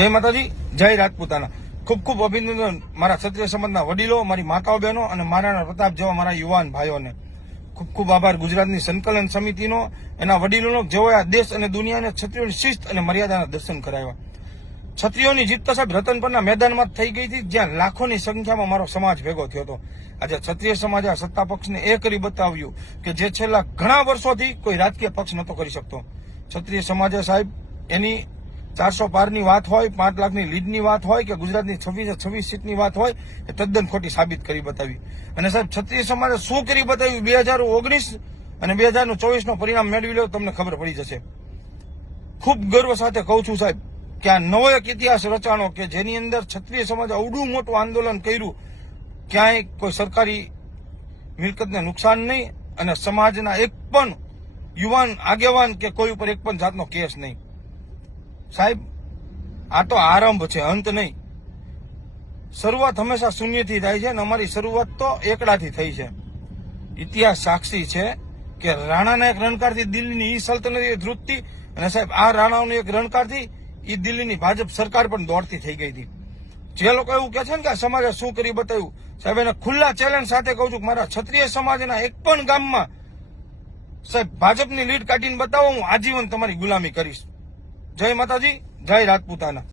જય માતાજી, જય રાજપૂતાના. ખૂબ ખૂબ અભિનંદન મારા ક્ષત્રિય સમાજના વડીલો, મારી માતાઓ બહેનો અને મહારાણા પ્રતાપ જેવા મારા યુવાન ભાઈઓને. ખૂબ ખૂબ આભાર ગુજરાતની સંકલન સમિતિનો, એના વડીલોનો, જેઓએ આ દેશ અને દુનિયાને ક્ષત્રિયોની શિસ્ત અને મર્યાદાના દર્શન કરાવ્યા. ક્ષત્રિયોની જીત તો સાહેબ રતનપરના મેદાનમાં થઈ ગઈ હતી, જ્યાં લાખોની સંખ્યામાં મારો સમાજ ભેગો થયો હતો. આજે ક્ષત્રિય સમાજે આ સત્તા પક્ષને એ કરી બતાવ્યું કે જે છેલ્લા ઘણા વર્ષોથી કોઈ રાજકીય પક્ષ નહોતો કરી શકતો. ક્ષત્રિય સમાજે સાહેબ એની 400 પારની વાત હોય, 5 લાખની લીડની વાત હોય કે ગુજરાતની 26 સીટની વાત હોય, એ તદ્દન ખોટી સાબિત કરી બતાવી. અને સાહેબ ક્ષત્રિય સમાજે શું કરી બતાવ્યું 2019 અને 2024 પરિણામ મેળવી લો, તમને ખબર પડી જશે. ખૂબ ગર્વ સાથે કહું છું સાહેબ કે આ નવો એક ઇતિહાસ રચાણો કે જેની અંદર ક્ષત્રિય સમાજે અવડું મોટું આંદોલન કર્યું, ક્યાંય કોઈ સરકારી મિલકતને નુકસાન નહીં અને સમાજના એક પણ યુવાન આગેવાન કે કોઈ ઉપર એક પણ જાતનો કેસ નહીં. સાહેબ આ તો આરંભ છે, અંત નહીં. શરૂઆત હંમેશા શૂન્યથી થાય છે અને અમારી શરૂઆત તો એકડાથી થઈ છે. ઇતિહાસ સાક્ષી છે કે રાણાના એક રણકારથી દિલ્હીની ઈ સલ્તનતી ધ્રુજતી અને સાહેબ આ રાણાઓનું એક રણકારથી ઈ દિલ્હીની ભાજપ સરકાર પણ દોડતી થઈ ગઈ હતી. જે લોકો એવું કહે છે ને કે સમાજે શું કરી બતાવ્યું, સાહેબ એને ખુલ્લા ચેલેન્જ સાથે કહું છું કે મારા ક્ષત્રિય સમાજના એક પણ ગામમાં સાહેબ ભાજપની લીડ કાઢીને બતાવો, હું આજીવન તમારી ગુલામી કરીશ. જય માતાજી, જય રાજપૂતાના.